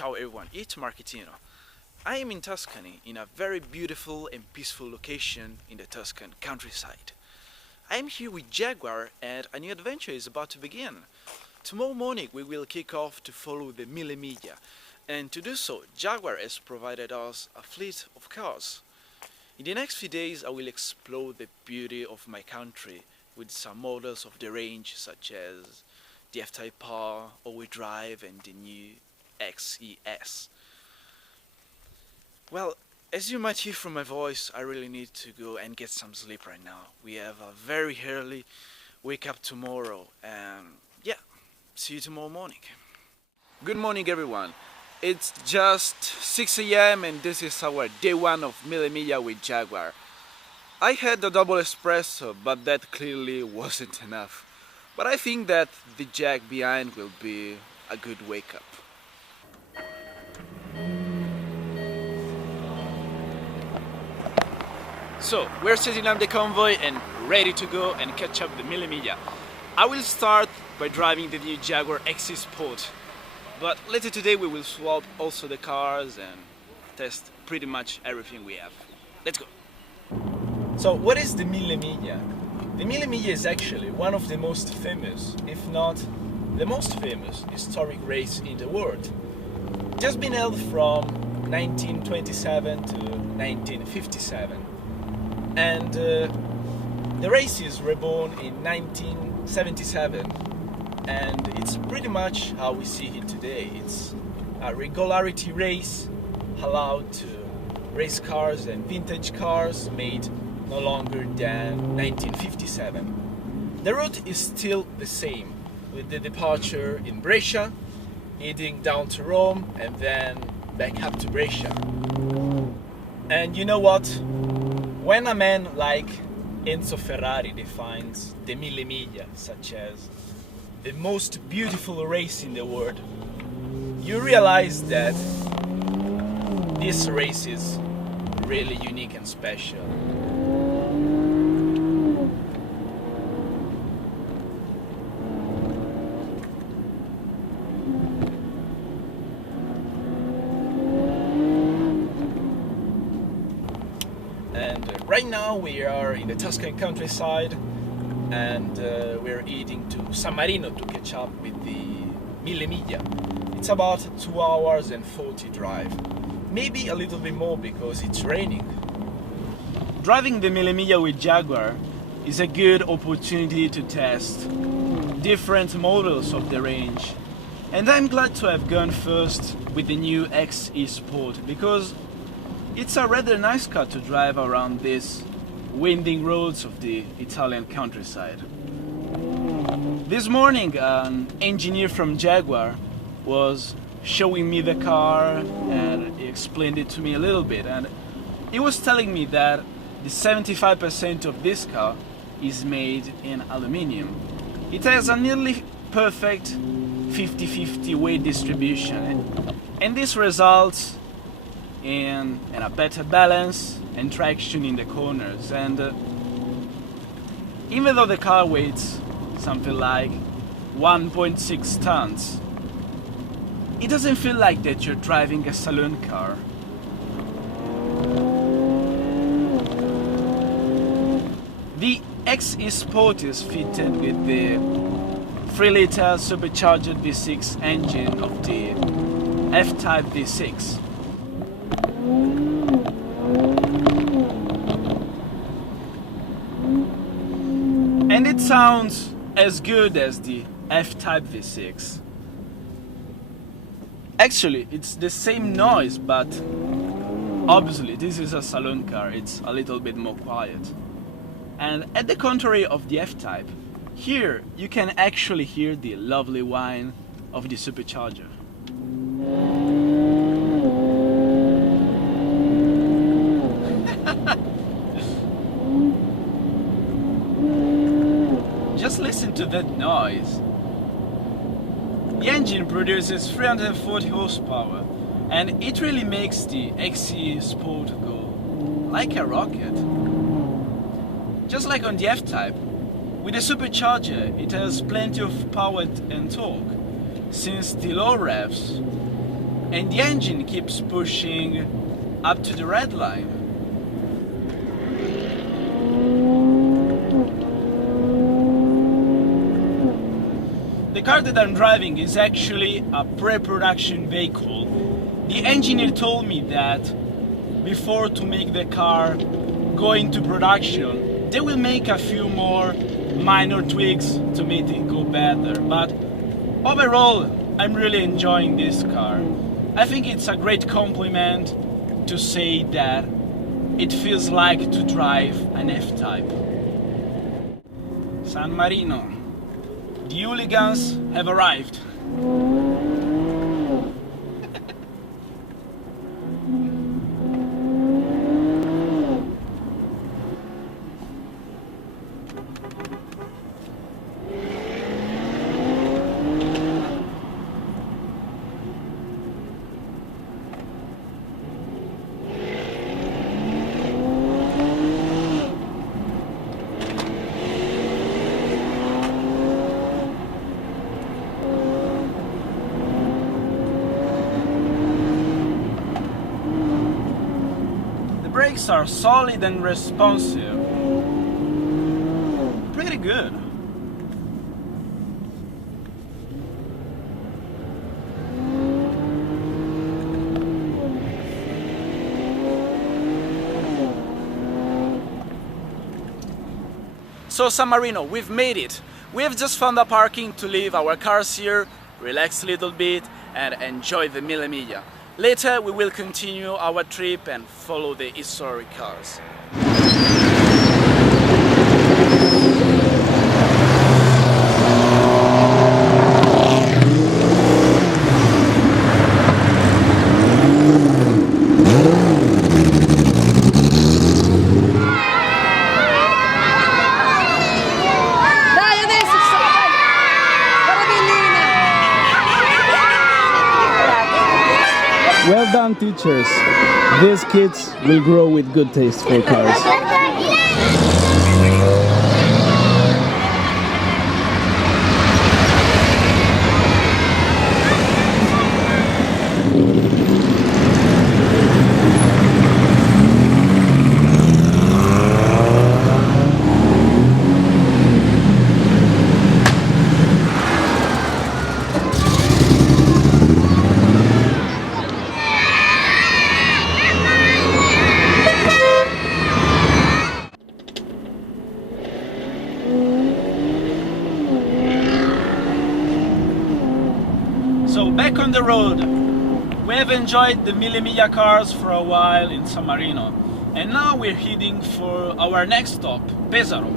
Ciao everyone, it's Marchettino. I am in Tuscany, in a very beautiful and peaceful location in the Tuscan countryside. I am here with Jaguar and a new adventure is about to begin. Tomorrow morning we will kick off to follow the Mille Miglia, and to do so Jaguar has provided us a fleet of cars. In the next few days I will explore the beauty of my country with some models of the range such as the F-Type R AWD and the new XE S. Well, as you might hear from my voice, I really need to go and get some sleep right now. We have a very early wake up tomorrow, and yeah, see you tomorrow morning. Good morning everyone. It's just 6 AM and this is our day one of Mille Miglia with Jaguar. I had a double espresso, but that clearly wasn't enough. But I think that the Jag behind will be a good wake up. So, we're setting up the convoy and ready to go and catch up the Mille Miglia. I will start by driving the new Jaguar XE Sport, but later today we will swap also the cars and test pretty much everything we have. Let's go! So, what is the Mille Miglia? The Mille Miglia is actually one of the most famous, if not the most famous, historic race in the world. It has been held from 1927 to 1957. And the race is reborn in 1977, and it's pretty much how we see it today. It's a regularity race allowed to race cars and vintage cars made no longer than 1957. The route is still the same, with the departure in Brescia, heading down to Rome and then back up to Brescia. And you know what? When a man like Enzo Ferrari defines the Mille Miglia such as the most beautiful race in the world, you realize that this race is really unique and special. Right now we are in the Tuscan countryside and we're heading to San Marino to catch up with the Mille Miglia. It's about 2 hours and 40 drive, maybe a little bit more because it's raining. Driving the Mille Miglia with Jaguar is a good opportunity to test different models of the range, and I'm glad to have gone first with the new XE Sport because it's a rather nice car to drive around these winding roads of the Italian countryside. This morning an engineer from Jaguar was showing me the car and he explained it to me a little bit, and he was telling me that the 75% of this car is made in aluminium. It has a nearly perfect 50-50 weight distribution, and this results in a better balance and traction in the corners. And even though the car weighs something like 1.6 tons, it doesn't feel like that you're driving a saloon car. The XE Sport is fitted with the 3-liter supercharged V6 engine of the F-Type V6. And it sounds as good as the F-Type V6. Actually, it's the same noise, but obviously this is a saloon car, it's a little bit more quiet. And at the contrary of the F-Type, here you can actually hear the lovely whine of the supercharger. Just listen to that noise. The engine produces 340 horsepower and it really makes the XE Sport go like a rocket. Just like on the F-Type, with the supercharger it has plenty of power and torque, since the low revs and the engine keeps pushing up to the red line. The car that I'm driving is actually a pre-production vehicle. The engineer told me that before to make the car go into production, they will make a few more minor tweaks to make it go better. But overall, I'm really enjoying this car. I think it's a great compliment to say that it feels like to drive an F-Type. San Marino. The hooligans have arrived. Brakes are solid and responsive. Pretty good. So San Marino, we've made it. We've just found a parking to leave our cars here, relax a little bit and enjoy the Mille Miglia. Later we will continue our trip and follow the historic cars. Well done, teachers. These kids will grow with good taste for cars. So back on the road, we have enjoyed the Mille Miglia cars for a while in San Marino, and now we're heading for our next stop, Pesaro.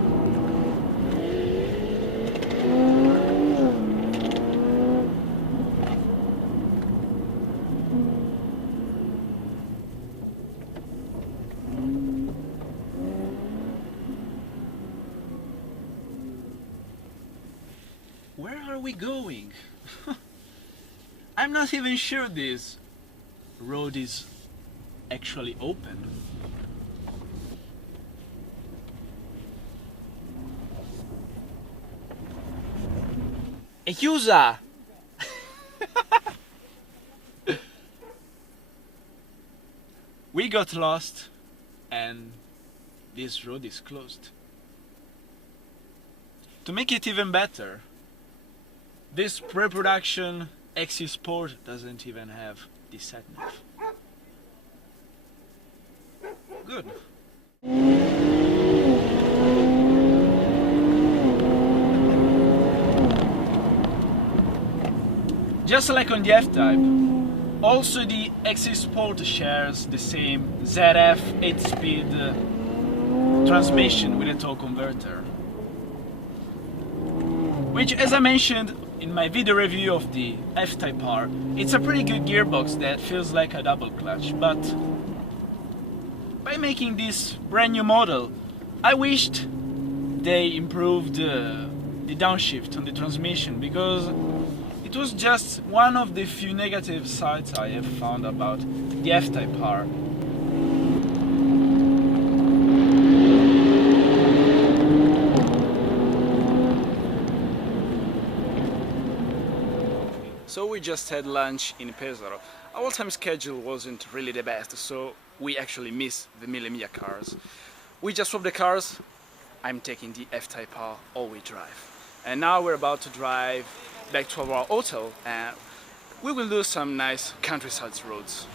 Where are we going? I'm not even sure this road is actually open. È chiusa! We got lost and this road is closed. To make it even better, this pre-production XE Sport doesn't even have the sat-nav. Good. Just like on the F-Type, also the XE Sport shares the same ZF 8-speed transmission with a torque converter, which, as I mentioned in my video review of the F-Type R, it's a pretty good gearbox that feels like a double clutch, but by making this brand new model, I wished they improved the downshift on the transmission, because it was just one of the few negative sides I have found about the F-Type R. So we just had lunch in Pesaro. Our time schedule wasn't really the best, so we actually missed the Mille Miglia cars. We just swapped the cars. I'm taking the F-Type R all-wheel drive. And now we're about to drive back to our hotel and we will do some nice countryside roads.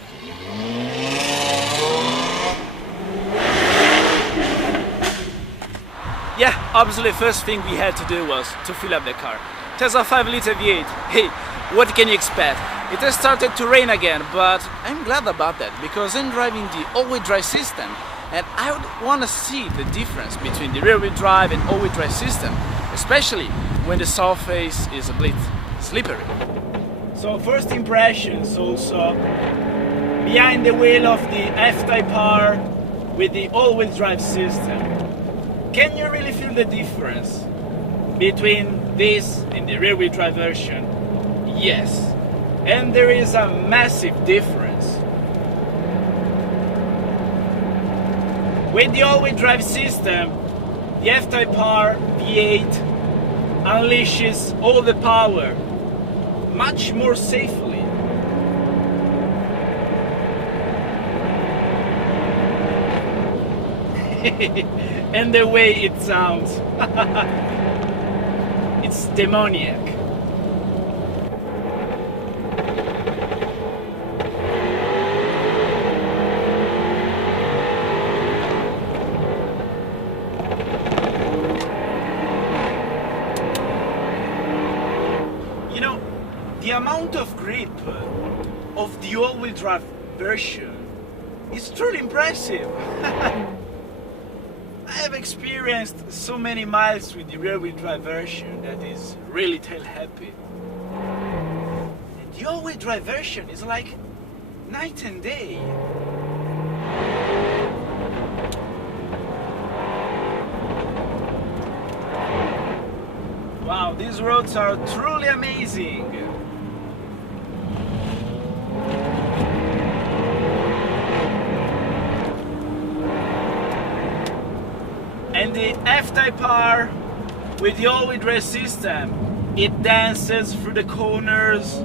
Yeah, obviously the first thing we had to do was to fill up the car. Tesla 5-liter V8. Hey, what can you expect? It has started to rain again, but I'm glad about that because I'm driving the all-wheel drive system and I would want to see the difference between the rear-wheel drive and all-wheel drive system, especially when the surface is a bit slippery. So first impressions also behind the wheel of the F-Type R with the all-wheel drive system. Can you really feel the difference between this and the rear-wheel drive version? Yes, and there is a massive difference. With the all-wheel drive system, the F-Type R V8 unleashes all the power much more safely. And the way it sounds, it's demoniac. You know, the amount of grip of the all-wheel drive version is truly impressive. I have experienced so many miles with the rear-wheel drive version that is really tail happy. And the all-wheel drive version is like night and day. Wow, these roads are truly amazing. And the F-Type R with the all-wheel drive system, it dances through the corners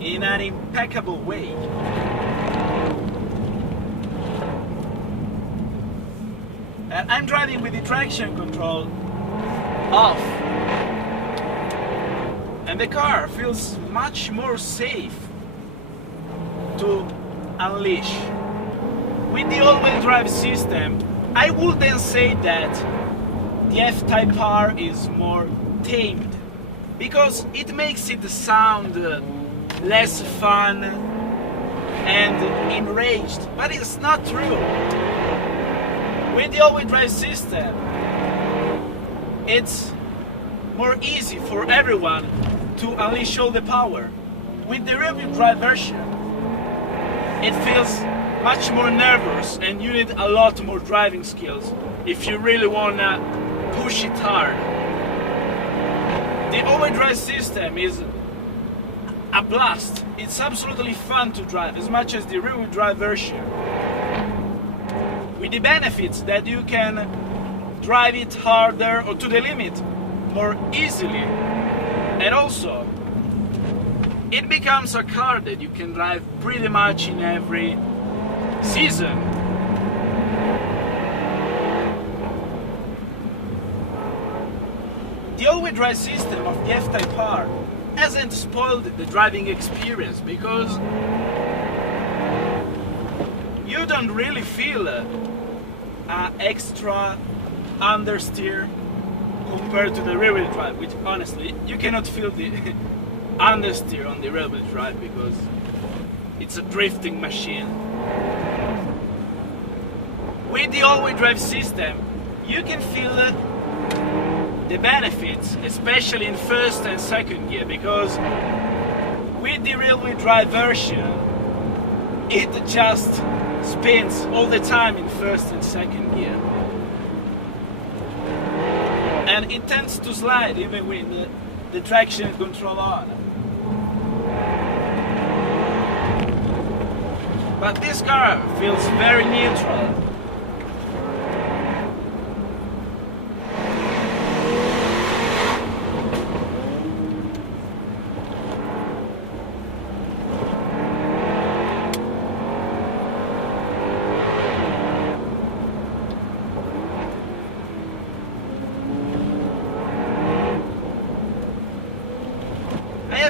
in an impeccable way. And I'm driving with the traction control off, and the car feels much more safe to unleash. With the all-wheel drive system, I wouldn't say that the F-Type R is more tamed, because it makes it sound less fun and enraged, but it's not true. With the all-wheel drive system, it's more easy for everyone to unleash all the power. With the rear-wheel drive version, it feels much more nervous and you need a lot more driving skills if you really wanna push it hard. The all-wheel drive system is a blast. It's absolutely fun to drive as much as the rear-wheel drive version, with the benefits that you can drive it harder or to the limit more easily, and also it becomes a car that you can drive pretty much in every season. The all-wheel drive system of the F-Type R hasn't spoiled the driving experience because you don't really feel an extra understeer compared to the rear-wheel drive, which honestly you cannot feel the understeer on the rear-wheel drive because it's a drifting machine. With the all-wheel drive system, you can feel the benefits, especially in first and second gear, because with the rear-wheel drive version, it just spins all the time in first and second gear. And it tends to slide even with the traction control on. But this car feels very neutral.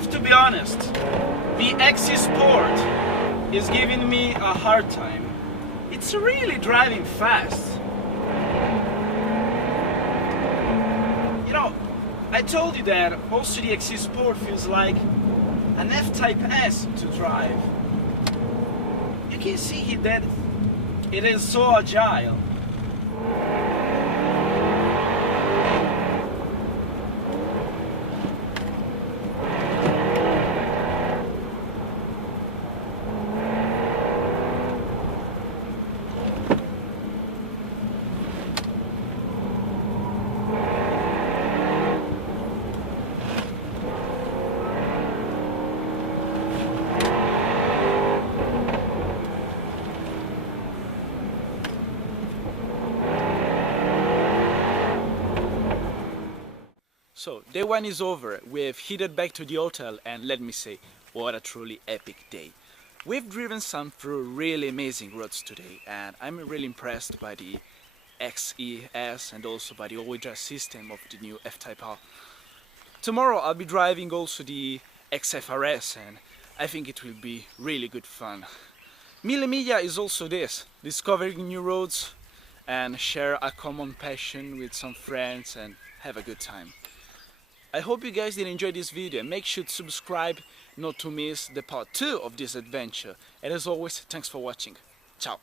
have to be honest, the XE Sport is giving me a hard time. It's really driving fast. You know, I told you that also the XE Sport feels like an F-Type S to drive. You can see that it is so agile. So, day one is over. We've headed back to the hotel and let me say, what a truly epic day. We've driven some through really amazing roads today and I'm really impressed by the XE S and also by the all-wheel drive system of the new F-Type R. Tomorrow I'll be driving also the XF RS and I think it will be really good fun. Mille Miglia is also this, discovering new roads and share a common passion with some friends and have a good time. I hope you guys did enjoy this video. Make sure to subscribe not to miss the part 2 of this adventure. And as always, thanks for watching. Ciao!